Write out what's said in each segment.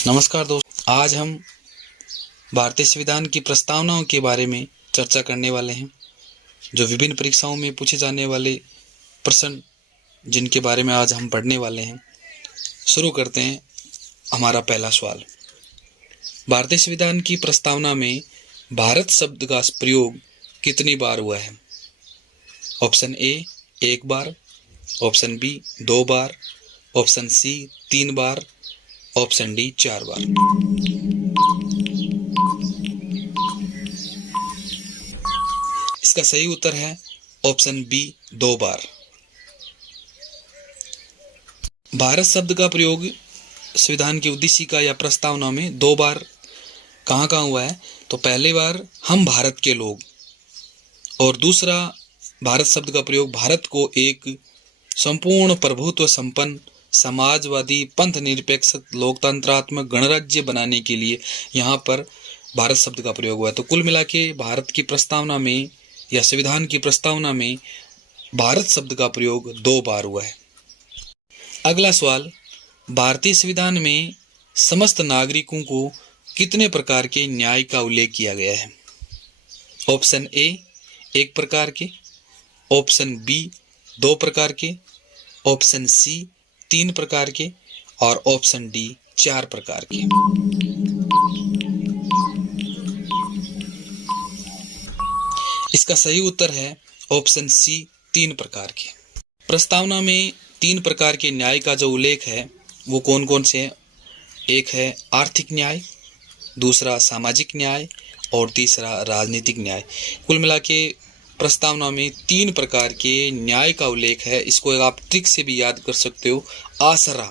नमस्कार दोस्त, आज हम भारतीय संविधान की प्रस्तावनाओं के बारे में चर्चा करने वाले हैं, जो विभिन्न परीक्षाओं में पूछे जाने वाले प्रश्न जिनके बारे में आज हम पढ़ने वाले हैं। शुरू करते हैं। हमारा पहला सवाल, भारतीय संविधान की प्रस्तावना में भारत शब्द का प्रयोग कितनी बार हुआ है? ऑप्शन ए 1 बार, ऑप्शन बी 2 बार, ऑप्शन सी 3 बार, ऑप्शन डी 4 बार। इसका सही उत्तर है ऑप्शन बी 2 बार। भारत शब्द का प्रयोग संविधान की उद्देशिका या प्रस्तावना में 2 बार कहाँ कहाँ हुआ है? तो पहली बार हम भारत के लोग, और दूसरा भारत शब्द का प्रयोग भारत को एक संपूर्ण प्रभुत्व संपन्न समाजवादी पंथ निरपेक्ष लोकतंत्रात्मक गणराज्य बनाने के लिए यहाँ पर भारत शब्द का प्रयोग हुआ है। तो कुल मिला के भारत की प्रस्तावना में या संविधान की प्रस्तावना में भारत शब्द का प्रयोग 2 बार हुआ है। अगला सवाल, भारतीय संविधान में समस्त नागरिकों को कितने प्रकार के न्याय का उल्लेख किया गया है? ऑप्शन ए 1 प्रकार के, ऑप्शन बी 2 प्रकार के, ऑप्शन सी 3 प्रकार के और ऑप्शन डी 4 प्रकार के। इसका सही उत्तर है ऑप्शन सी 3 प्रकार के। प्रस्तावना में 3 प्रकार के न्याय का जो उल्लेख है वो कौन कौन से हैं? एक है आर्थिक न्याय, दूसरा सामाजिक न्याय और तीसरा राजनीतिक न्याय। कुल मिला के प्रस्तावना में 3 प्रकार के न्याय का उल्लेख है। इसको आप ट्रिक से भी याद कर सकते हो। आसरा,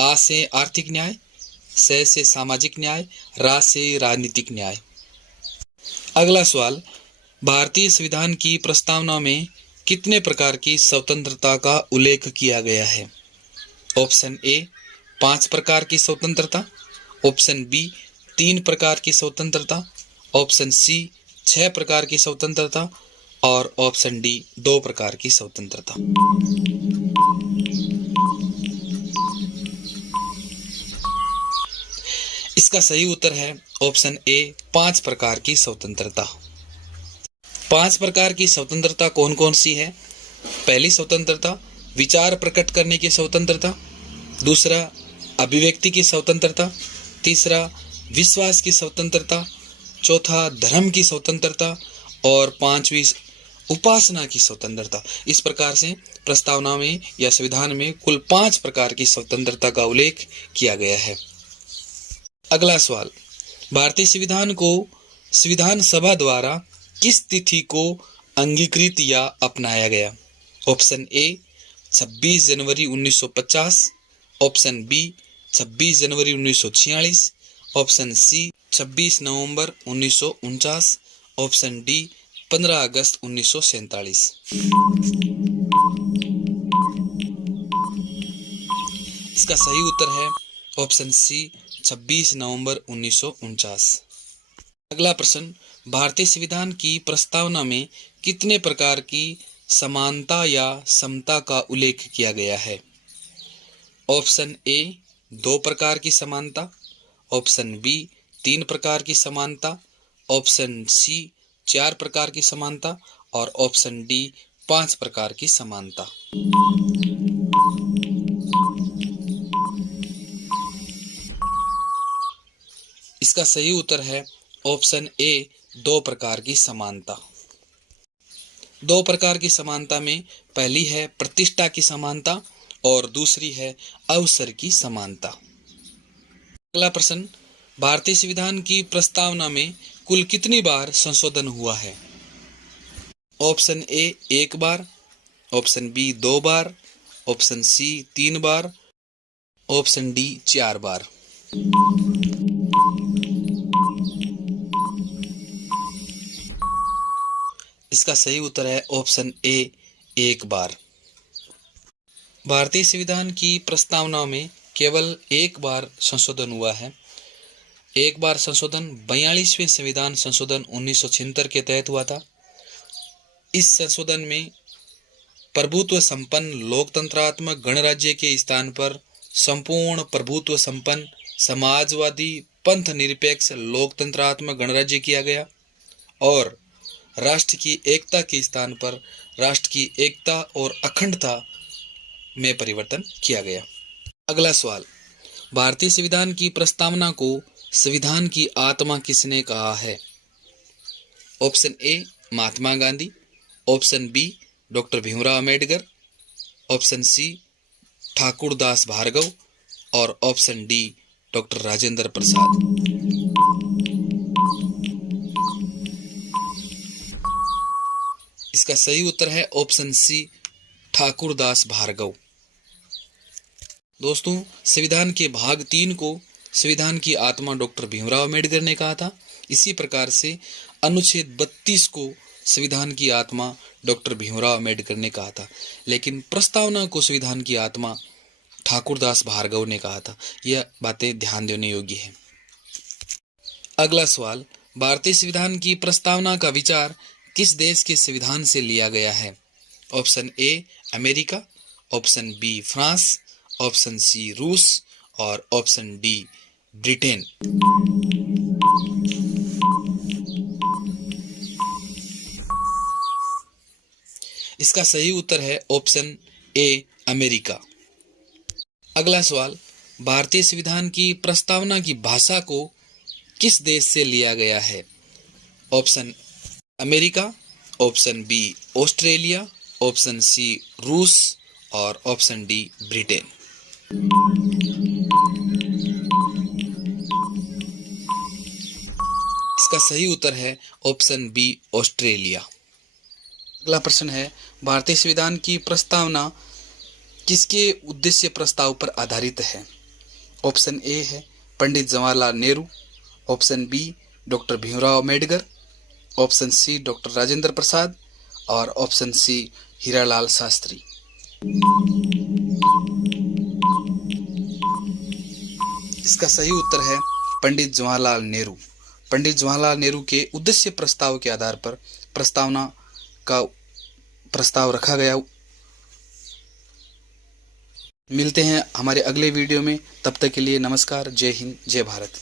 आ से आर्थिक न्याय, से सामाजिक न्याय, रा से राजनीतिक न्याय। अगला सवाल, भारतीय संविधान की प्रस्तावना में कितने प्रकार की स्वतंत्रता का उल्लेख किया गया है? ऑप्शन ए 5 प्रकार की स्वतंत्रता, ऑप्शन बी 3 प्रकार की स्वतंत्रता, ऑप्शन सी 6 प्रकार की स्वतंत्रता और ऑप्शन डी 2 प्रकार की स्वतंत्रता। इसका सही उत्तर है ऑप्शन ए 5 प्रकार की स्वतंत्रता। 5 प्रकार की स्वतंत्रता कौन कौन सी है? पहली स्वतंत्रता विचार प्रकट करने की स्वतंत्रता, दूसरा अभिव्यक्ति की स्वतंत्रता, तीसरा विश्वास की स्वतंत्रता, चौथा धर्म की स्वतंत्रता और 5वीं उपासना की स्वतंत्रता। इस प्रकार से प्रस्तावना में या संविधान में कुल 5 प्रकार की स्वतंत्रता का उल्लेख किया गया है। अगला सवाल, भारतीय संविधान को संविधान सभा द्वारा किस तिथि को अंगीकृत या अपनाया गया? ऑप्शन ए 26 जनवरी 1950, ऑप्शन बी 26 जनवरी 1946, ऑप्शन सी 26 नवंबर 1949, ऑप्शन डी 15 अगस्त 1947। इसका सही उत्तर है ऑप्शन सी 26 नवंबर 1949। अगला प्रश्न, भारतीय संविधान की प्रस्तावना में कितने प्रकार की समानता या समता का उल्लेख किया गया है? ऑप्शन ए 2 प्रकार की समानता, ऑप्शन बी 3 प्रकार की समानता, ऑप्शन सी 4 प्रकार की समानता और ऑप्शन डी 5 प्रकार की समानता। इसका सही उत्तर है ऑप्शन ए 2 प्रकार की समानता। 2 प्रकार की समानता में पहली है प्रतिष्ठा की समानता और दूसरी है अवसर की समानता। अगला प्रश्न, भारतीय संविधान की प्रस्तावना में कुल कितनी बार संशोधन हुआ है? ऑप्शन ए 1 बार, ऑप्शन बी 2 बार, ऑप्शन सी 3 बार, ऑप्शन डी 4 बार। इसका सही उत्तर है ऑप्शन ए 1 बार। भारतीय संविधान की प्रस्तावना में केवल 1 बार संशोधन हुआ है। एक बार संशोधन 42वें संविधान संशोधन 1976 के तहत हुआ था। इस संशोधन में प्रभुत्व संपन्न लोकतंत्रात्मक गणराज्य के स्थान पर संपूर्ण प्रभुत्व संपन्न समाजवादी पंथ निरपेक्ष लोकतंत्रात्मक गणराज्य किया गया और राष्ट्र की एकता के स्थान पर राष्ट्र की एकता और अखंडता में परिवर्तन किया गया। अगला सवाल, भारतीय संविधान की प्रस्तावना को संविधान की आत्मा किसने कहा है? Option A Mahatma Gandhi, option B doctor Bhimrao Ambedkar, option C Thakur Das Bhargava और option D doctor Rajendra Prasad. इसका सही उत्तर है ऑप्शन सी ठाकुर दास भार्गव। दोस्तों, संविधान के भाग 3 को संविधान की आत्मा डॉक्टर भीमराव अम्बेडकर ने कहा था। इसी प्रकार से अनुच्छेद 32 को संविधान की आत्मा डॉक्टर भीमराव अम्बेडकर ने कहा था, लेकिन प्रस्तावना को संविधान की आत्मा ठाकुर दास भार्गव ने कहा था। यह बातें ध्यान देने योग्य है। अगला सवाल, भारतीय संविधान की प्रस्तावना का विचार किस देश के संविधान से लिया गया है? Option A America, option B France, option C रूस और ऑप्शन डी ब्रिटेन। इसका सही उत्तर है ऑप्शन ए अमेरिका। अगला सवाल, भारतीय संविधान की प्रस्तावना की भाषा को किस देश से लिया गया है? Option America, option B Australia, option C रूस और ऑप्शन डी ब्रिटेन। इसका सही उत्तर है ऑप्शन बी ऑस्ट्रेलिया। अगला प्रश्न है, भारतीय संविधान की प्रस्तावना किसके उद्देश्य प्रस्ताव पर आधारित है? ऑप्शन ए है Pandit Jawaharlal Nehru, option B doctor Bhimrao Ambedkar, option C doctor Rajendra Prasad और ऑप्शन सी हीरालाल शास्त्री। इसका सही उत्तर है पंडित जवाहरलाल नेहरू। पंडित जवाहरलाल नेहरू के उद्देश्य प्रस्ताव के आधार पर प्रस्तावना का प्रस्ताव रखा गया। मिलते हैं हमारे अगले वीडियो में, तब तक के लिए नमस्कार, जय हिंद, जय भारत।